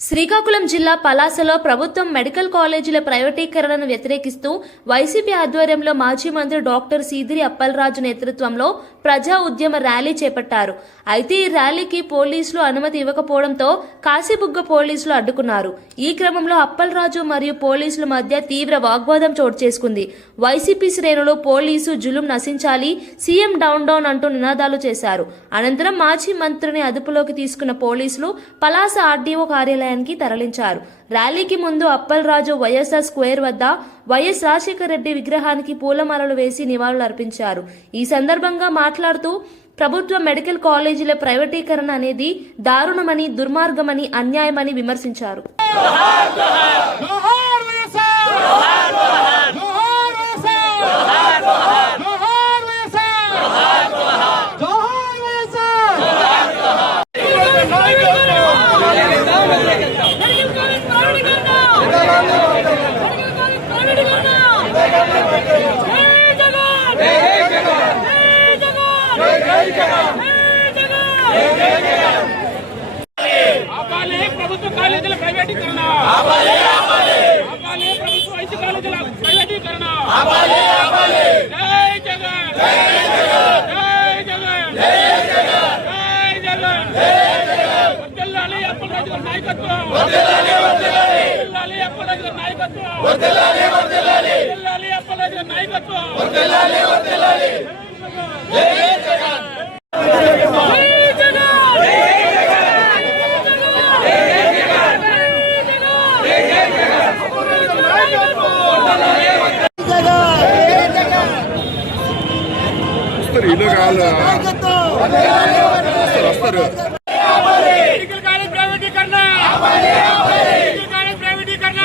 శ్రీకాకుళం జిల్లా పలాసలో ప్రభుత్వం మెడికల్ కాలేజీల ప్రైవేటీకరణను వ్యతిరేకిస్తూ వైసీపీ ఆధ్వర్యంలో మాజీ మంత్రి డాక్టర్ సీదిరి అప్పలరాజు నేతృత్వంలో ప్రజా ఉద్యమ ర్యాలీ చేపట్టారు. అయితే ఈ ర్యాలీకి పోలీసులు అనుమతి ఇవ్వకపోవడంతో కాశీబుగ్గ పోలీసులు అడ్డుకున్నారు. ఈ క్రమంలో అప్పలరాజు మరియు పోలీసుల మధ్య తీవ్ర వాగ్వాదం చోటు చేసుకుంది. వైసీపీ శ్రేణులు పోలీసు జులుం నశించాలి, సీఎం డౌన్ డౌన్ అంటూ నినాదాలు చేశారు. అనంతరం మాజీ మంత్రిని అదుపులోకి తీసుకున్న పోలీసులు పలాస ఆర్డీఓ కార్యాలయానికి తరలించారు. ర్యాలీకి ముందు అప్పలరాజు వైఎస్ఆర్ స్క్వేర్ వద్ద వైఎస్ రాజశేఖర రెడ్డి విగ్రహానికి పూలమాలలు వేసి నివాళులు అర్పించారు. ఈ సందర్భంగా మాట్లాడుతూ ప్రభుత్వ మెడికల్ కాలేజీల ప్రైవేటీకరణ అనేది దారుణమని, దుర్మార్గమని, అన్యాయమని విమర్శించారు. ప్రభుత్వ కాలేజీల ప్రైవేటీకరణ, ప్రభుత్వ వైద్య కాలేజీల ప్రైవేటీకరణ. జై జగన్, జై జగన్, జై జగన్. వర్ధిల్లాలి అప్పలరాజు గారి నాయకత్వం, వర్ధిల్లాలి అప్పలరాజు గారి నాయకత్వం, వర్ధిల్లాలి అప్పలరాజు గారి నాయకత్వం. జై జగన్. మెడికల్ కాలేజ్ ప్రైవేటీకరణ, మెడికల్ కాలేజ్ ప్రైవేటీకరణ,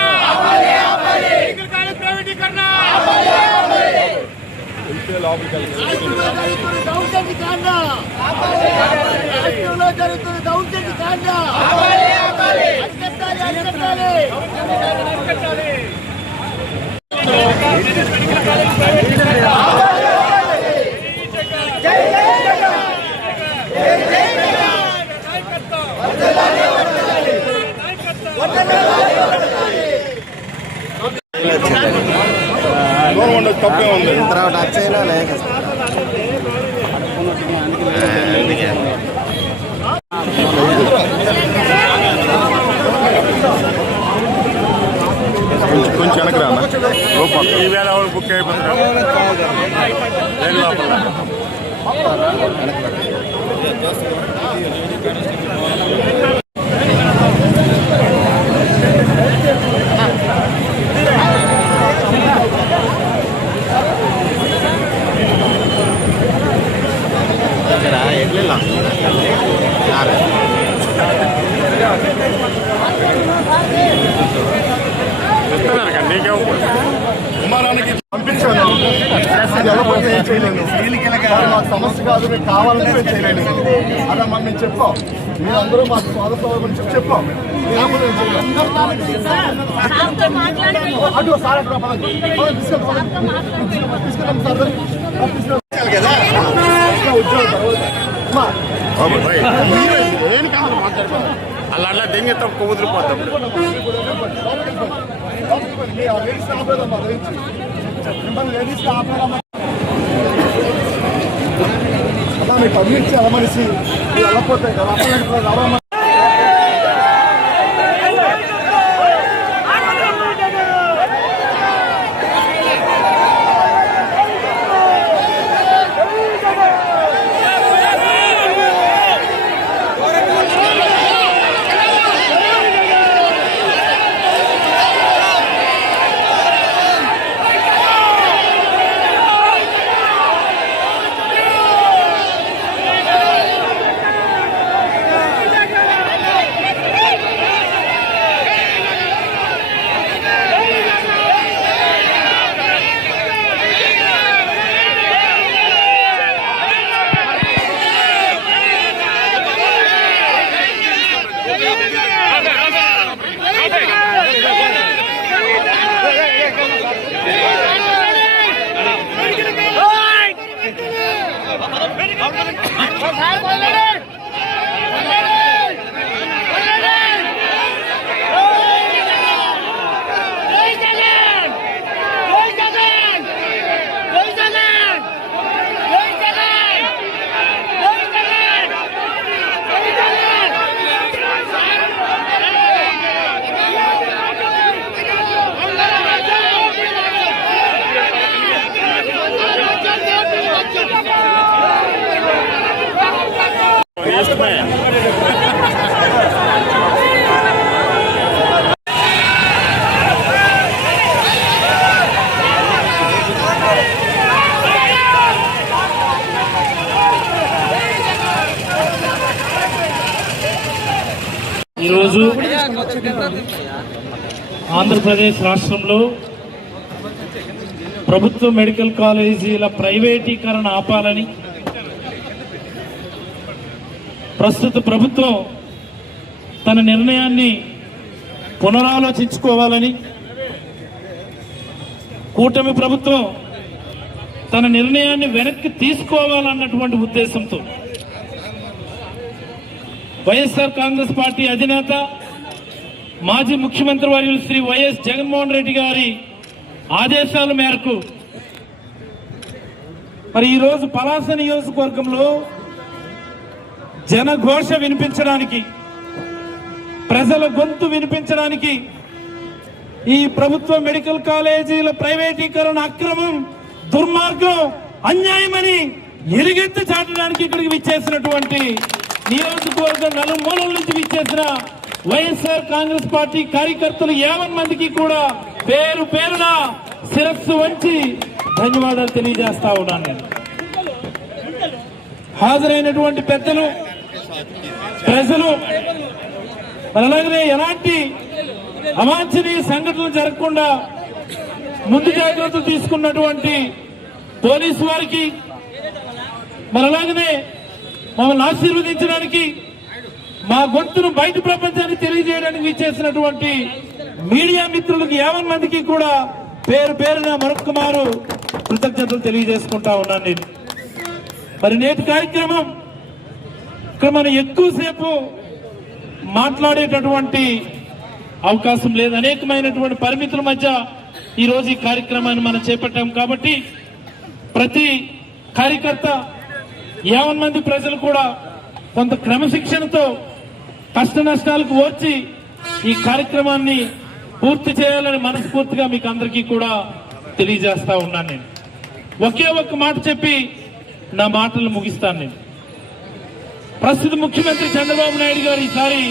మెడికల్ కాలేజ్ ప్రైవేటీకరణ. జరుగుతుంది దౌర్జన్య కాండ తప్పే ఉంది. కొంచెం వెనక రానా ఈవేళ వాళ్ళు బుక్ అయిపోతారు. విమానానికి పంపించాను. మాకు సమస్య కాదు, మీకు కావాలంటే మేము చేయలేను. అలా మనం మేము చెప్పాం. మీరందరూ మాకు స్వాగతం గురించి చెప్పాం. అటు సార్ తీసుకెళ్ళాం సార్ కదా అలా దెంగెత్తాం కుదిరిపోతాం. మీకు పంపించి అలా మనిషి వెళ్ళపోతాయి కదా. ఆంధ్రప్రదేశ్ రాష్ట్రంలో ప్రభుత్వ మెడికల్ కాలేజీల ప్రైవేటీకరణ ఆపాలని ప్రస్తుత ప్రభుత్వం తన నిర్ణయాన్ని పునరాలోచించుకోవాలని కూటమి ప్రభుత్వం తన నిర్ణయాన్ని వెనక్కి తీసుకోవాలన్నటువంటి ఉద్దేశంతో వైఎస్ఆర్ కాంగ్రెస్ పార్టీ అధినేత మాజీ ముఖ్యమంత్రి వర్యులు శ్రీ వైఎస్ జగన్మోహన్ రెడ్డి గారి ఆదేశాల మేరకు మరి ఈరోజు పలాస నియోజకవర్గంలో జనఘోష వినిపించడానికి, ప్రజల గొంతు వినిపించడానికి ఈ ప్రభుత్వ మెడికల్ కాలేజీల ప్రైవేటీకరణ అక్రమం, దుర్మార్గం, అన్యాయమని ఎలుగెత్తి చాటడానికి ఇక్కడికి విచ్చేసినటువంటి నియోజకవర్గం నలుమూలల నుంచి విచ్చేసిన వైఎస్ఆర్ కాంగ్రెస్ పార్టీ కార్యకర్తలు 50 మందికి కూడా పేరు పేరున శిరస్సు వంచి ధన్యవాదాలు తెలియజేస్తా ఉన్నాను. నేను హాజరైనటువంటి పెద్దలు, ప్రజలు, అలాగే ఎలాంటి అవాంఛనీయ సంఘటనలు జరగకుండా ముందు జాగ్రత్తలు తీసుకున్నటువంటి పోలీసు వారికి, మరి అలాగనే మమ్మల్ని ఆశీర్వదించడానికి, మా గొంతును బయట ప్రపంచానికి తెలియజేయడానికి విచ్చేసినటువంటి మీడియా మిత్రులకు 50 మందికి కూడా పేరు పేరున మరొక మారు కృతజ్ఞతలు తెలియజేసుకుంటా ఉన్నాను నేను. మరి నేటి కార్యక్రమం ఇక్కడ మనం ఎక్కువసేపు మాట్లాడేటటువంటి అవకాశం లేదు. అనేకమైనటువంటి పరిమితుల మధ్య ఈరోజు ఈ కార్యక్రమాన్ని మనం చేపట్టాం కాబట్టి ప్రతి కార్యకర్త 50 మంది ప్రజలు కూడా కొంత క్రమశిక్షణతో కష్ట నష్టాలకు ఓర్చి ఈ కార్యక్రమాన్ని పూర్తి చేయాలని మనస్ఫూర్తిగా మీకు అందరికీ కూడా తెలియజేస్తా ఉన్నాను. నేను ఒకే ఒక్క మాట చెప్పి నా మాటలు ముగిస్తాను. నేను ప్రస్తుత ముఖ్యమంత్రి చంద్రబాబు నాయుడు గారు ఈసారి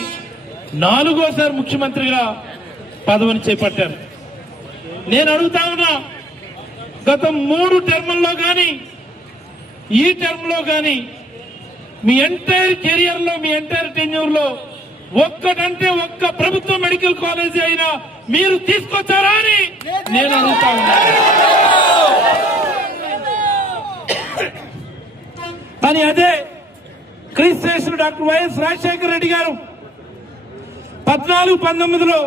4వ ముఖ్యమంత్రిగా పదవిని చేపట్టారు. నేను అడుగుతా ఉన్నా, గత 3 టర్ముల్లో కానీ ఈ టర్మ్ లో కానీ మీ ఎంటైర్ కెరియర్ లో, మీ ఎంటైర్ టెన్యూర్ లో ఒక్కటంటే ఒక్క ప్రభుత్వ మెడికల్ కాలేజీ అయినా మీరు తీసుకొచ్చారా అని నేను అడుగుతా ఉన్నాను. కానీ అదే క్రీస్తు డాక్టర్ వైఎస్ రాజశేఖర రెడ్డి గారు 14-19లో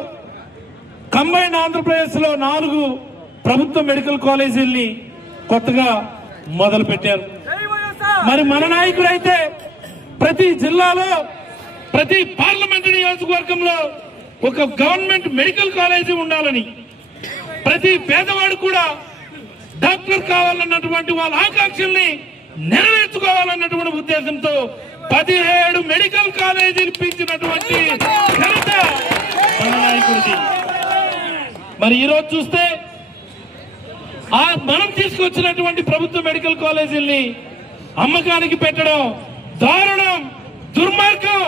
కంబైన్డ్ ఆంధ్రప్రదేశ్ లో 4 ప్రభుత్వ మెడికల్ కాలేజీల్ని కొత్తగా మొదలు పెట్టారు. మరి మన నాయకుడు అయితే ప్రతి జిల్లాలో, ప్రతి పార్లమెంటు నియోజకవర్గంలో ఒక గవర్నమెంట్ మెడికల్ కాలేజీ ఉండాలని, ప్రతి పేదవాడు కూడా డాక్టర్ కావాలన్నటువంటి వాళ్ళ ఆకాంక్షల్ని నెరవేర్చుకోవాలన్నటువంటి ఉద్దేశంతో 17 మెడికల్ కాలేజీలు ఇప్పించినటువంటి ఘనత మన నాయకుడిది. మరి ఈరోజు చూస్తే మనం తీసుకొచ్చినటువంటి ప్రభుత్వ మెడికల్ కాలేజీల్ని అమ్మకానికి పెట్టడం దారుణం, దుర్మార్గం,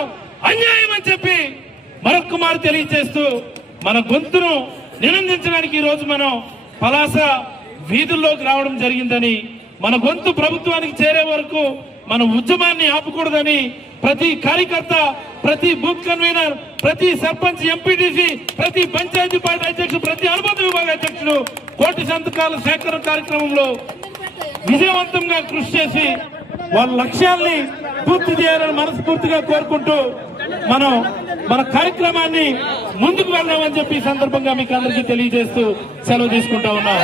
అన్యాయం అని చెప్పి మరొక్క మారు తెలియజేస్తూ మన గొంతును నినందించడానికి ఈ రోజు మనం పలాస వీధుల్లోకి రావడం జరిగిందని, మన గొంతు ప్రభుత్వానికి చేరే వరకు మన ఉద్యమాన్ని ఆపకూడదని ప్రతి కార్యకర్త, ప్రతి బూత్ కన్వీనర్, ప్రతి సర్పంచ్, ఎంపీటీసీ, ప్రతి పంచాయతీ పార్టీ అధ్యక్షుడు, ప్రతి అనుబంధ విభాగ అధ్యక్షుడు కోటి సంతకాల సేకరణ కార్యక్రమంలో విజయవంతంగా కృషి చేసి వాళ్ళ లక్ష్యాల్ని పూర్తి చేయాలని మనస్ఫూర్తిగా కోరుకుంటూ మనం మన కార్యక్రమాన్ని ముందుకు వెళ్దామని చెప్పి ఈ సందర్భంగా మీకు అందరికీ తెలియజేస్తూ సెలవు తీసుకుంటా ఉన్నాం.